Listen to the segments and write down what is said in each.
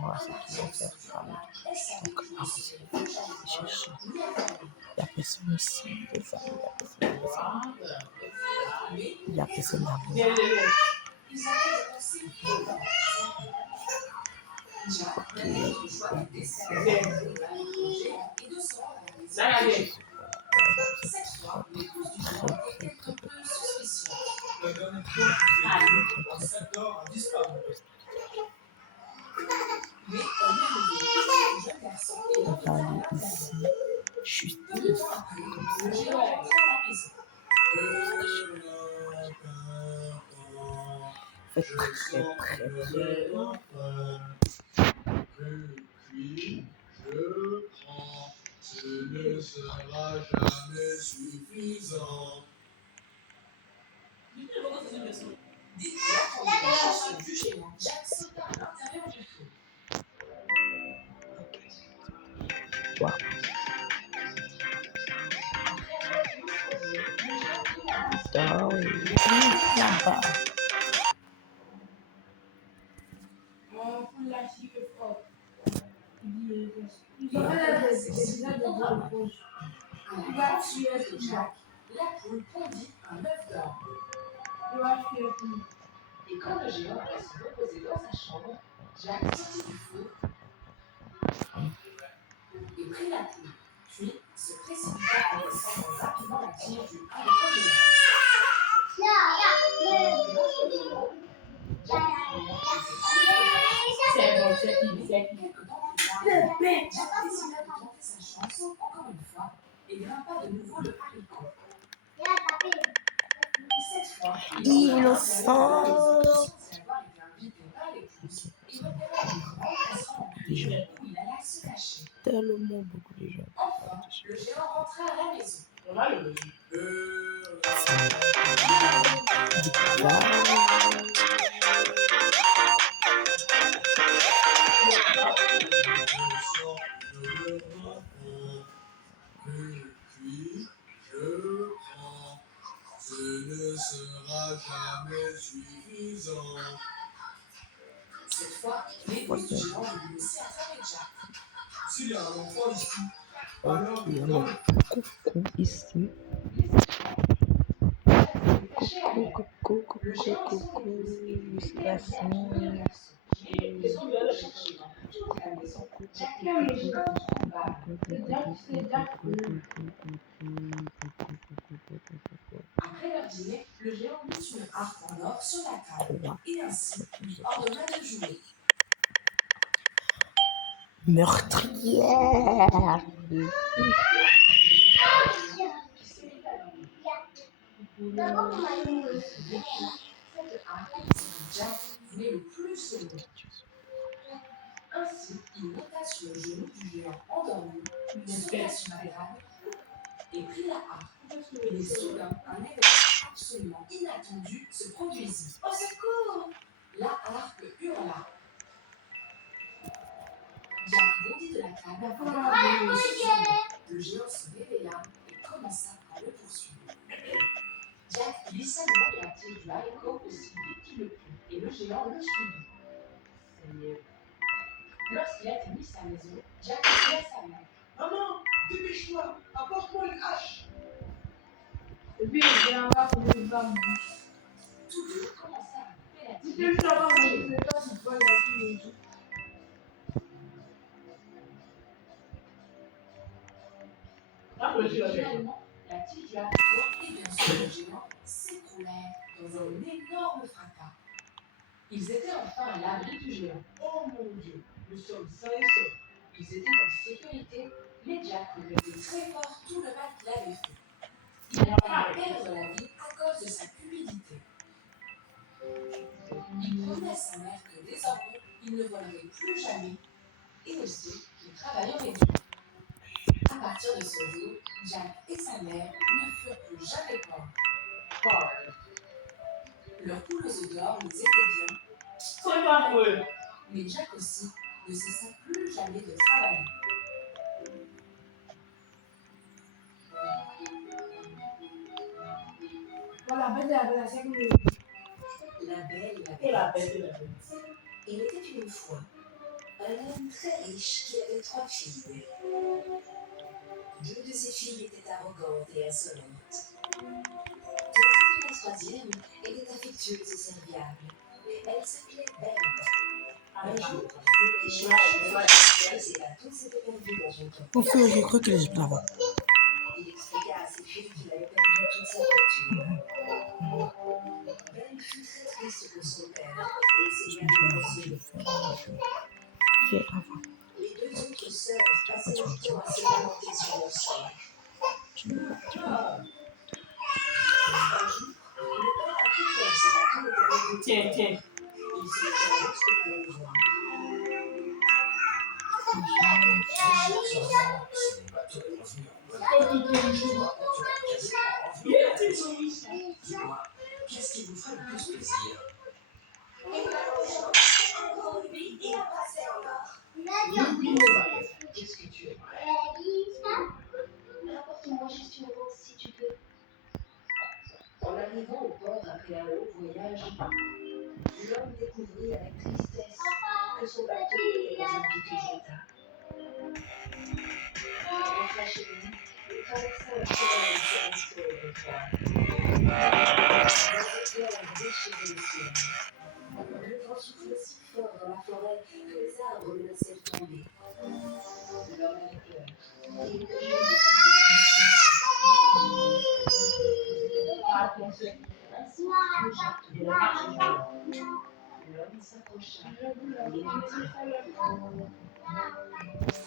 moi, c'est qui va faire femme. Donc, avancez, cherchez. Il y a personne ici, les amis, il y a personne d'amour. On va aller ici, juste ici, comme ça. Faites très, très, très. Puis je prends, ce ne sera jamais suffisant. Wow. Là-bas. La poule pondit un œuf d'or. Et quand le géant alla se reposer dans sa chambre, Jacques sortit du four et prit la poule, puis se précipita en descendant rapidement la tige du haut de géant. Quelques temps plus tard, Jacques décida de tenter sa chance encore une fois et grimpa de nouveau le haricot. Cette fois, Innocent. Tellement beaucoup de gens. Enfin, le géant rentra à la maison. Puis je prends, ce ne sera jamais suffisant. Cette fois, l'épouse du géant voulut aussi attraper Jacques. S'il y a un enfant ici, alors Il y a un coucou ici. Coucou, c'est la semaine. Après leur dîner, le géant mit une harpe en or sur la table et ainsi lui ordonna de jouer. Meurtrière. Jack voulait le plus au monde. Ainsi, il monta sur le genou du géant endormi, sauta sur la table et prit la harpe. Et soudain, un événement absolument inattendu se produisit. Au secours! La harpe hurla. Jack bondit de la table avec un le géant se réveilla et commença à le poursuivre. Jack glissa le long de la tige du haricot aussi vite qu'il le put, et le géant le suivit. Lorsqu'il atteignit sa maison, Jack cria sa mère. Maman, dépêche-toi, apporte-moi une hache. Et puis, il y a un gars pour les femmes. Tous deux commencèrent à couper la tige. Je sais pas si tu vois la tige. Finalement, la tige du haricot et bien sûr le géant s'écroulèrent dans un énorme fracas. Ils étaient enfin à l'abri du géant. Oh mon Dieu, nous sommes sains et saufs. Ils étaient en sécurité, mais Jack regrettait très fort tout le mal qu'il avait fait. Il allait perdre la vie à cause de sa cupidité. Il promet à sa mère que désormais, il ne volerait plus jamais et aussi qu'il travaillerait dur. À partir de ce jour, Jack et sa mère ne furent plus jamais pauvres. Leurs poules aux œufs d'or les aidaient bien. C'est pas vrai. Mais Jack aussi ne cessa plus jamais de travailler. Voilà, la belle et la bête. La belle et la bête. Il était une fois Un homme très riche qui avait 3 filles. 2 de ses filles étaient arrogantes et insolentes. Tandis que la troisième était affectueuse et serviable. Elle s'appelait Belle. Un jour, le riche et ses bateaux s'étaient perdus dans une tempête. Enfin, je crois que je là-bas. Il expliqua à ses filles qu'il avait perdu toute sa fortune. Belle fut très triste pour son père et essaya de le consoler. Fais avant. Les 2 autres sœurs passaient leur temps à se lamenter sur leur sort. Un jour, le père apprit qu'un de ses bateaux était revenu. Il se mit en route pour aller le voir. Dis-moi, qu'est-ce qui vous ferait le plus plaisir? Un gros rubis et un bracelet en or. Qu'est-ce que tu aimerais? Rapporte-moi juste une rose si tu peux. En arrivant au port après un long voyage, l'homme découvrit avec tristesse que son bateau était dans un piteux état. Il rentra chez lui et traversa un chemin silencieux et étroit. Des éclairs déchiraient le ciel. Le vent soufflait si fort dans la forêt que les arbres menaçaient de tomber. L'homme avait peur. Il était jeune. L'homme s'approcha.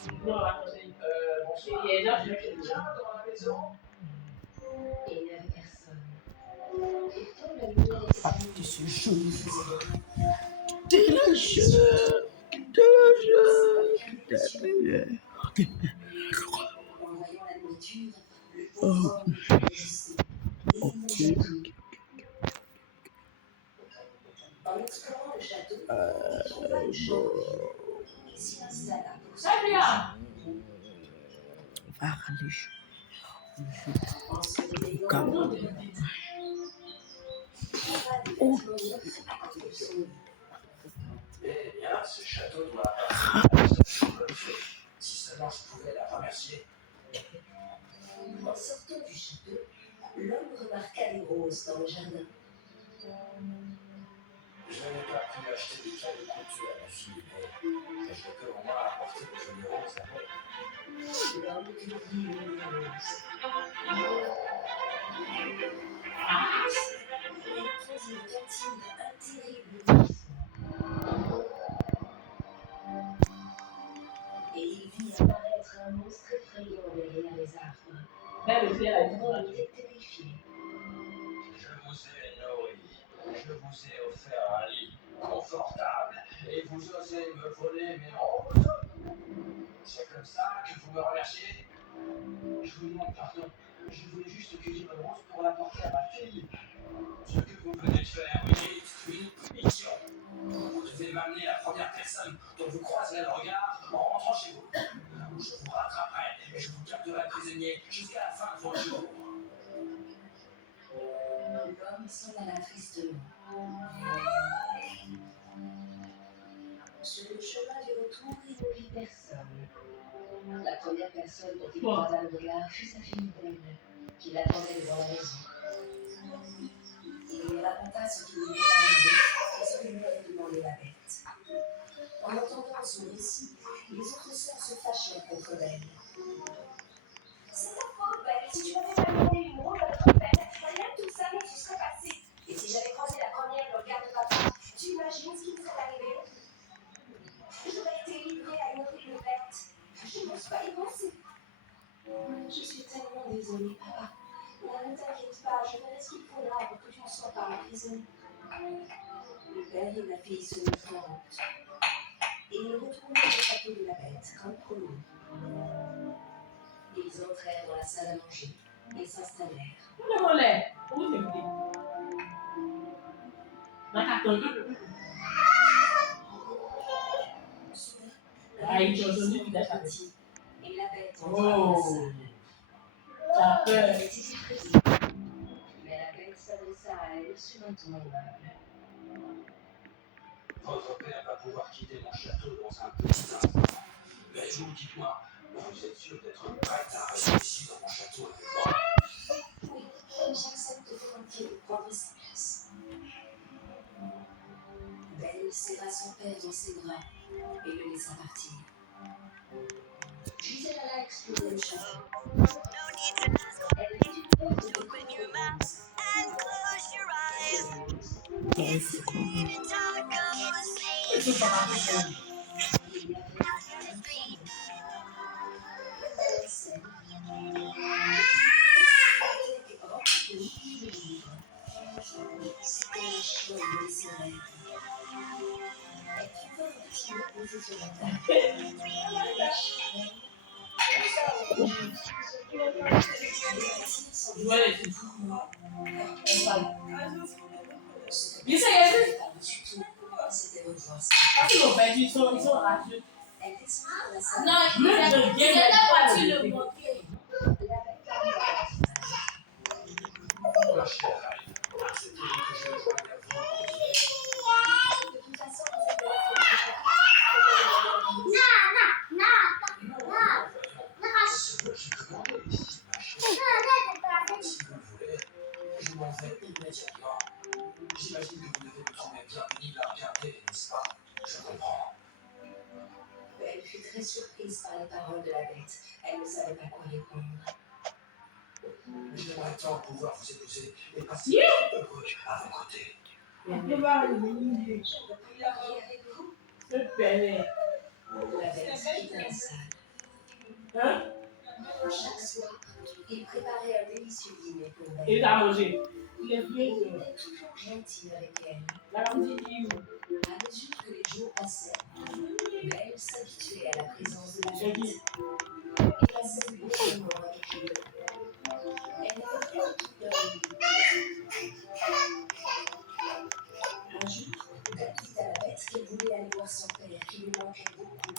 Bonsoir. Il y a quelqu'un dans la maison? Et il n'y avait personne. Pourtant, la lumière était En voyant la nourriture, le pauvre homme réagissait. Et il mangeait tout. En explorant le château, il trouva une chambre vide et s'y installa pour se reposer. En se réveillant le lendemain matin, il trouva des vêtements neufs à côté de son lit. Eh bien, ce château doit appartenir à la fée. Si seulement je pouvais la remercier. En sortant du château, l'homme remarqua des roses dans le jardin. Je n'ai pas pu acheter des cadeaux coutus à ma fille, mais je peux au moins apporter des jolies roses à elle. L'homme cueillit une rose. Et entendit retentir un terrible mugissement. Et il vit apparaître un monstre effrayant derrière les arbres. L'homme était terrifié. Je vous ai nourri, je vous ai offert un lit confortable, et vous osez me voler mes roses? C'est comme ça que vous me remerciez? Je vous demande pardon, je voulais juste cueillir une rose pour l'apporter à ma fille. Ce que vous venez de faire mérite une punition. Vous devez m'amener la première personne dont vous croiserez le regard en rentrant chez vous. Je vous rattraperai et je vous garderai prisonnier jusqu'à la fin de vos jours. L'homme s'en alla tristement. Sur le chemin du retour, il ne vit personne. La première personne dont il croisa le regard fut sa fille Belle, qui l'attendait devant la maison. Il lui raconta ce qui lui était arrivé et ce que lui avait demandé la bête. En entendant son récit, les autres sœurs se fâchèrent contre Belle. C'est ta faute, Belle. Si tu m'avais pas demandé une rose à notre père, rien de tout ça ne se serait passé. Et si j'avais croisé la première dans le regard de papa, tu imagines ce qui me serait arrivé? J'aurais été livrée à une horrible bête. Je n'ose pas y penser. Je suis tellement désolée, papa. Ne t'inquiète pas, je ferai ce qu'il faudra pour que tu ne sois pas en prison. Le père et la fille se mirent en route. Et ils retrouvèrent le château de la bête, comme promis. Ils entrèrent dans la salle à manger et s'installèrent. Soudain, un petit et la bête entra dans la salle. Elle était effrayée, mais la bête s'adressa à elle sur un ton aimable. Votre père va pouvoir quitter mon château dans un petit instant. Mais vous, dites-moi, vous êtes sûr d'être prête à rester ici dans mon château avec moi? Oui, j'accepte volontiers de prendre sa place. Belle serra son père dans ses bras et le laissa partir. Gisèle alla explorer le château. Elle vit une porte de contrebande. Il faut qu'on Il y avait une belle scène. C'était rempli de mille livres. C'était un chemin de ses rêves. Elle trouva un petit mot posé sur la table. Bisa ya sih? C'était revoir ça. Pasti lo baju ils sont rageux. Elle explora la salle. Non, ils étaient partis le moquer. La chère reine, acceptez-vous que je rejoigne la vie? De toute façon, vous êtes là pour ce que je demande ici, ma chère. Si vous le voulez, je m'en vais immédiatement. J'imagine que vous devez me trouver bien pénible à regarder, n'est-ce pas? Je comprends. Elle fut très surprise par les paroles de la bête. Elle ne savait pas quoi répondre. J'aimerais tant pouvoir vous épouser et passer heureux à vos côtés. Je prie avec vous. C'est belle. La bête quitta la salle. Hein? Chaque soir, il préparait un délicieux dîner pour Il Belle. a mangé. Il est Il vieux. était toujours gentil avec elle. La petite livre. À mesure que les jours passaient, Belle s'habituait à la présence de la J'ai bête dit. et passait de bons moments avec lui. Elle n'avait plus du tout peur de lui. Un jour, Belle dit à la bête qu'elle voulait aller voir son père, qui lui manquait beaucoup.